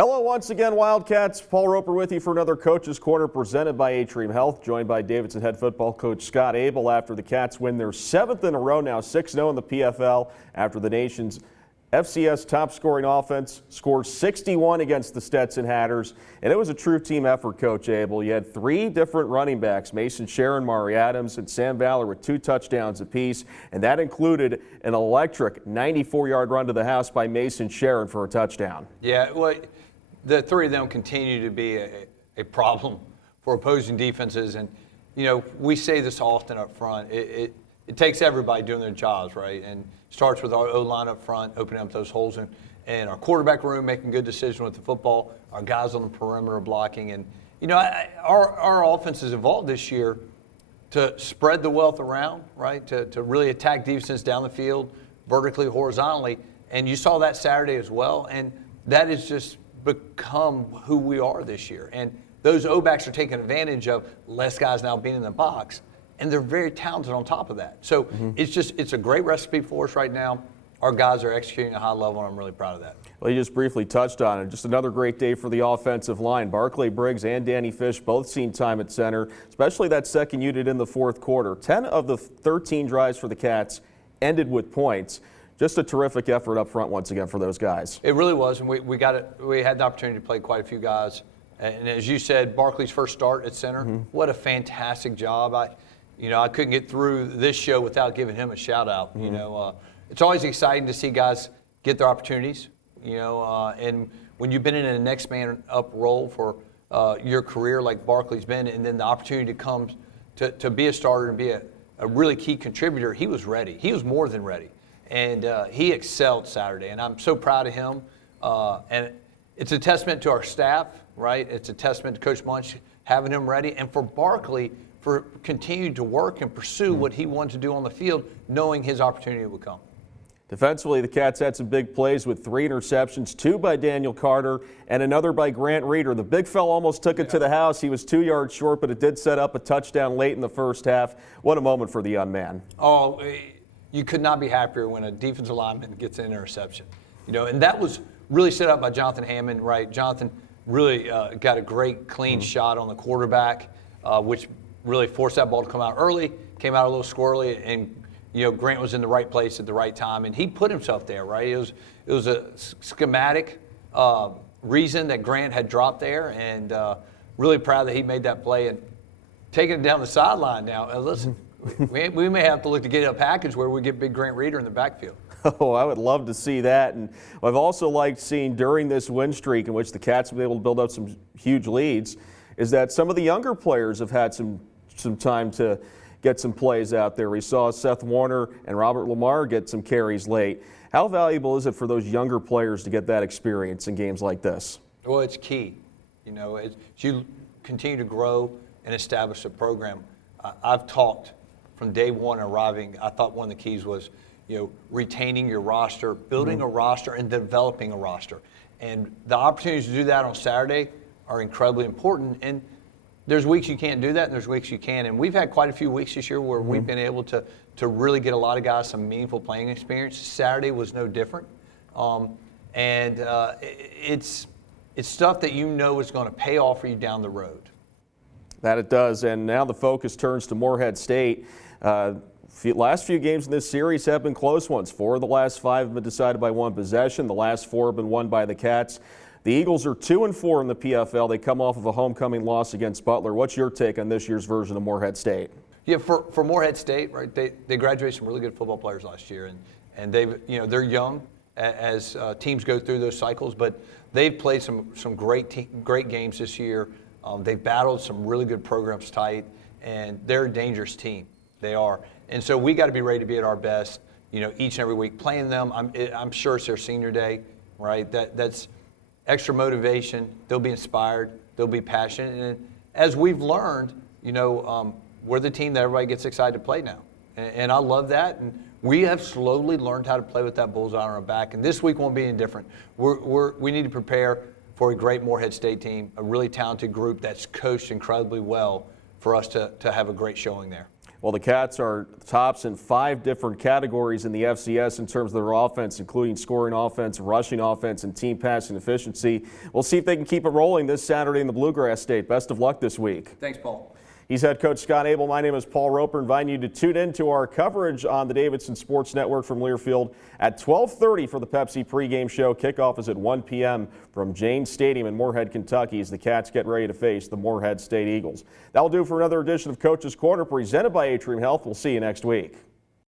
Hello once again, Wildcats. Paul Roper with you for another Coach's Corner presented by Atrium Health, joined by Davidson head football coach Scott Abel after the Cats win their 7th in a row now, 6-0 in the PFL after the nation's FCS top-scoring offense scores 61 against the Stetson Hatters, and it was a true team effort, Coach Abel. You had 3 different running backs, Mason Sharon, Mari Adams, and Sam Valor with 2 touchdowns apiece, and that included an electric 94-yard run to the house by Mason Sharon for a touchdown. Yeah, well, the 3 of them continue to be a problem for opposing defenses, and you know we say this often up front. It takes everybody doing their jobs, right? And starts with our O-line up front, opening up those holes in our quarterback room, making good decisions with the football, our guys on the perimeter blocking. And, you know, our offense has evolved this year to spread the wealth around, right? To really attack defenses down the field, vertically, horizontally. And you saw that Saturday as well. And that has just become who we are this year. And those O-backs are taking advantage of less guys now being in the box. And they're very talented on top of that. So it's a great recipe for us right now. Our guys are executing at a high level, and I'm really proud of that. Well, you just briefly touched on it. Just another great day for the offensive line. Barclay Briggs and Danny Fish both seen time at center, especially that second unit in the fourth quarter. 10 of the 13 drives for the Cats ended with points. Just a terrific effort up front once again for those guys. It really was, and we had the opportunity to play quite a few guys. And as you said, Barclay's first start at center. What a fantastic job. I couldn't get through this show without giving him a shout out. You know, it's always exciting to see guys get their opportunities. You know, and when you've been in a next man up role for your career like Barclay's been, and then the opportunity comes to be a starter and be a really key contributor, he was ready. He was more than ready, and he excelled Saturday. And I'm so proud of him. And it's a testament to our staff, right? It's a testament to Coach Munch having him ready, and for Barclay for continuing to work and pursue what he wanted to do on the field, knowing his opportunity would come. Defensively, the Cats had some big plays with 3 interceptions, 2 by Daniel Carter and another by Grant Reeder. The big fella almost took it to the house. He was 2 yards short, but it did set up a touchdown late in the first half. What a moment for the young man. Oh, you could not be happier when a defensive lineman gets an interception. You know, and that was really set up by Jonathan Hammond, right? Jonathan really got a great, clean shot on the quarterback, which really forced that ball to come out early, came out a little squirrely, and you know Grant was in the right place at the right time, and he put himself there, right? It was a schematic reason that Grant had dropped there, and really proud that he made that play and taking it down the sideline now. Listen, we may have to look to get a package where we get big Grant Reeder in the backfield. Oh, I would love to see that. And I've also liked seeing during this win streak in which the Cats have been able to build up some huge leads is that some of the younger players have had some time to get some plays out there. We saw Seth Warner and Robert Lamar get some carries late. How valuable is it for those younger players to get that experience in games like this? Well, it's key. You know, as you continue to grow and establish a program, I've talked from day one arriving, I thought one of the keys was, you know, retaining your roster, building a roster, and developing a roster. And the opportunities to do that on Saturday are incredibly important. And there's weeks you can't do that, and there's weeks you can. And we've had quite a few weeks this year where we've been able to really get a lot of guys some meaningful playing experience. Saturday was no different. It's stuff that you know is going to pay off for you down the road. That it does. And now the focus turns to Morehead State. Last few games in this series have been close ones. 4 of the last 5 have been decided by 1 possession. The last 4 have been won by the Cats. The Eagles are 2-4 in the PFL. They come off of a homecoming loss against Butler. What's your take on this year's version of Morehead State? Yeah, for Morehead State, right? They graduated some really good football players last year, and they're young as teams go through those cycles, but they've played some great games this year. They've battled some really good programs tight, and they're a dangerous team. They are, and so we got to be ready to be at our best. You know, each and every week playing them. I'm sure it's their senior day, right? That's extra motivation. They'll be inspired. They'll be passionate. And as we've learned, you know, we're the team that everybody gets excited to play now. And I love that. And we have slowly learned how to play with that bullseye on our back. And this week won't be any different. We need to prepare for a great Morehead State team, a really talented group that's coached incredibly well for us to have a great showing there. Well, the Cats are tops in 5 different categories in the FCS in terms of their offense, including scoring offense, rushing offense, and team passing efficiency. We'll see if they can keep it rolling this Saturday in the Bluegrass State. Best of luck this week. Thanks, Paul. He's head coach Scott Abel. My name is Paul Roper, inviting you to tune in to our coverage on the Davidson Sports Network from Learfield at 12:30 for the Pepsi pregame show. Kickoff is at 1 p.m. from Janes Stadium in Moorhead, Kentucky, as the Cats get ready to face the Moorhead State Eagles. That'll do for another edition of Coach's Corner presented by Atrium Health. We'll see you next week.